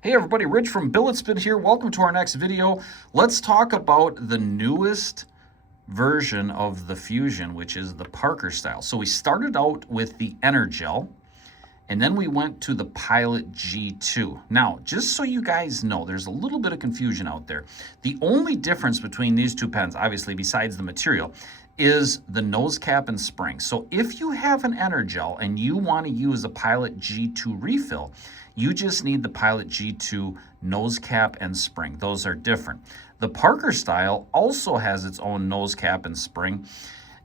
Hey everybody, Rich from Billetspin here. Welcome to our next video. Let's talk about the newest version of the Fusion, which is the Parker style. So we started out with the Energel, and then we went to the Pilot G2. Now, just so you guys know, there's a little bit of confusion out there. The only difference between these two pens, obviously besides the material, is the nose cap and spring. So if you have an Energel and you want to use a Pilot G2 refill, you just need the Pilot G2 nose cap and spring. Those are different. The Parker style also has its own nose cap and spring,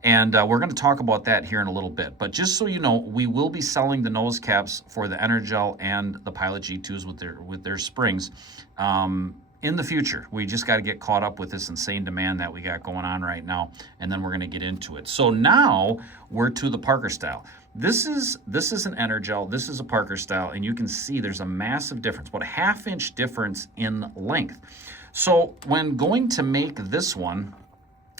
and we're going to talk about that here in a little bit. But just so you know, we will be selling the nose caps for the Energel and the Pilot G2s with their springs in the future. We just got to get caught up with this insane demand that we got going on right now, and then we're going to get into it. So now we're to the Parker style. This is an Energel, this is a Parker style, and you can see there's a massive difference, about a half-inch difference in length. So when going to make this one,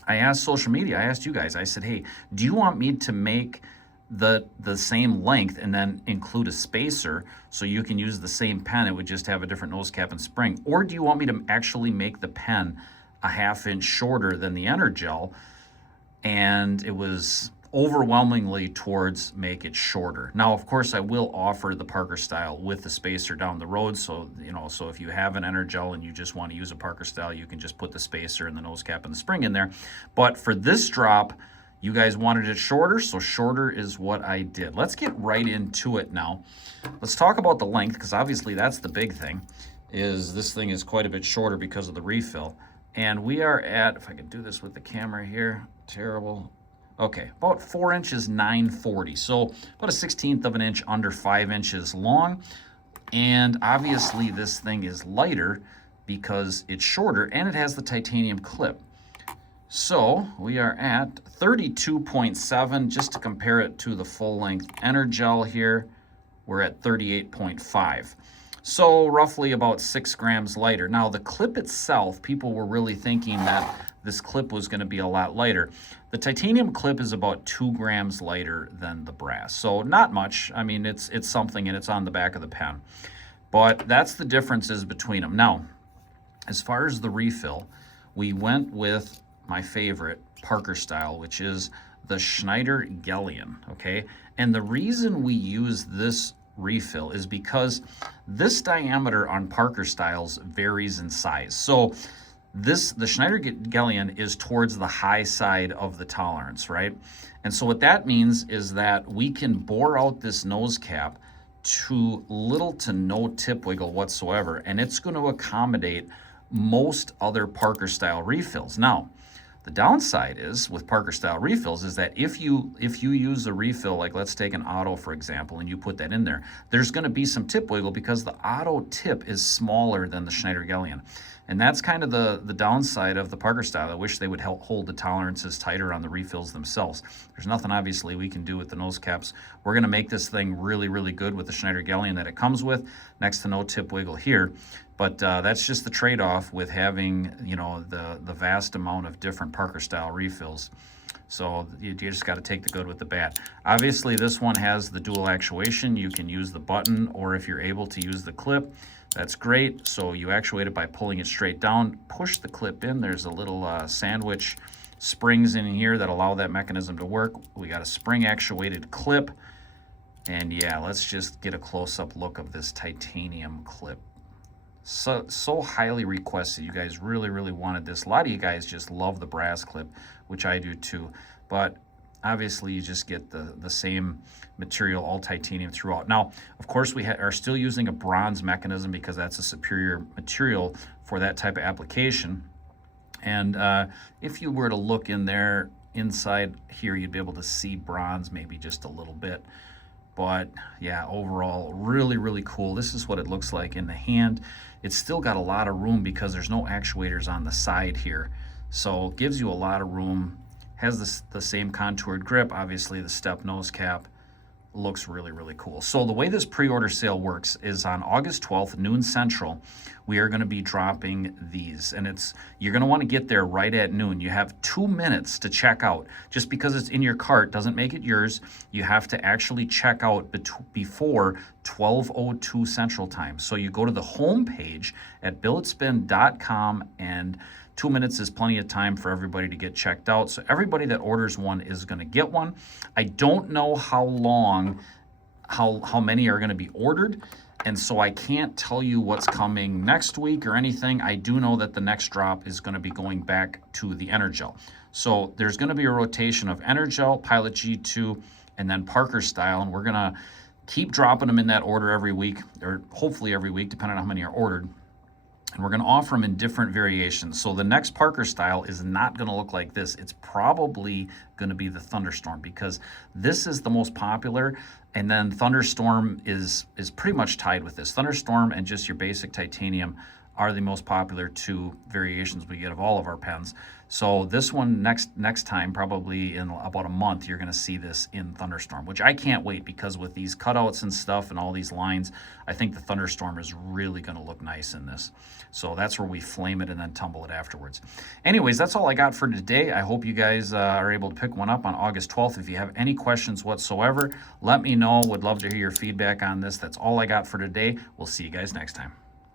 I asked social media, I asked you guys, I said, hey, do you want me to make the same length and then include a spacer so you can use the same pen, it would just have a different nose cap and spring? Or do you want me to actually make the pen a half-inch shorter than the Energel? And it was overwhelmingly towards make it shorter. Now, of course, I will offer the Parker style with the spacer down the road. So, so if you have an Energel and you just want to use a Parker style, you can just put the spacer and the nose cap and the spring in there. But for this drop, you guys wanted it shorter, so shorter is what I did. Let's get right into it now. Let's talk about the length, because obviously that's the big thing, is this thing is quite a bit shorter because of the refill. And we are at, if I could do this with the camera here, terrible. Okay, about 4 inches, 940. So about a 1/16 of an inch under 5 inches long. And obviously this thing is lighter because it's shorter and it has the titanium clip. So we are at 32.7, just to compare it to the full length Energel here, we're at 38.5. So roughly about 6 grams lighter. Now the clip itself, people were really thinking that this clip was going to be a lot lighter. The titanium clip is about 2 grams lighter than the brass. So not much. I mean, it's something, and it's on the back of the pen. But that's the differences between them. Now, as far as the refill, we went with my favorite Parker style, which is the Schneider Gillian, okay? And the reason we use this refill is because this diameter on Parker styles varies in size. So the Schneider Gillian is towards the high side of the tolerance, right? And so what that means is that we can bore out this nose cap to little to no tip wiggle whatsoever, and it's going to accommodate most other Parker style refills. Now, the downside is with Parker style refills is that if you use a refill, like let's take an auto for example, and you put that in there, there's going to be some tip wiggle because the auto tip is smaller than the Schneider Gillian. And that's kind of the downside of the Parker style. I wish they would help hold the tolerances tighter on the refills themselves. There's nothing obviously we can do with the nose caps. We're going to make this thing really, really good with the Schneider Gillian that it comes with, next to no tip wiggle here. But that's just the trade-off with having, the vast amount of different Parker style refills. So you just got to take the good with the bad. Obviously, this one has the dual actuation. You can use the button, or if you're able to use the clip, that's great. So you actuate it by pulling it straight down, push the clip in. There's a little sandwich springs in here that allow that mechanism to work. We got a spring actuated clip. And yeah, let's just get a close-up look of this titanium clip. So highly requested. You guys really, really wanted this. A lot of you guys just love the brass clip, which I do too. But obviously you just get the same material, all titanium throughout. Now, of course, we are still using a bronze mechanism because that's a superior material for that type of application. And if you were to look in there, inside here, you'd be able to see bronze maybe just a little bit. But yeah, overall, really, really cool. This is what it looks like in the hand. It's still got a lot of room because there's no actuators on the side here. So it gives you a lot of room. Has the same contoured grip. Obviously, the step nose cap looks really, really cool. So the way this pre-order sale works is on August 12th, noon Central, we are going to be dropping these. And you're going to want to get there right at noon. You have 2 minutes to check out. Just because it's in your cart doesn't make it yours. You have to actually check out before 12:02 Central Time. So you go to the home page at billetspin.com, and 2 minutes is plenty of time for everybody to get checked out. So everybody that orders one is going to get one. I don't know how many are going to be ordered, and so I can't tell you what's coming next week or anything. I do know that the next drop is going to be going back to the Energel. So there's going to be a rotation of Energel, Pilot G2, and then Parker Style, and we're going to keep dropping them in that order every week, or hopefully every week, depending on how many are ordered. And we're going to offer them in different variations. So the next Parker Style is not going to look like this. It's probably going to be the Thunderstorm, because this is the most popular, and then Thunderstorm is pretty much tied with this. Thunderstorm and just your basic titanium are the most popular two variations we get of all of our pens. So this one next time, probably in about a month, you're going to see this in Thunderstorm, which I can't wait, because with these cutouts and stuff and all these lines, I think the Thunderstorm is really going to look nice in this. So that's where we flame it and then tumble it afterwards. Anyways, that's all I got for today. I hope you guys are able to pick one up on August 12th. If you have any questions whatsoever, let me know. Would love to hear your feedback on this. That's all I got for today. We'll see you guys next time.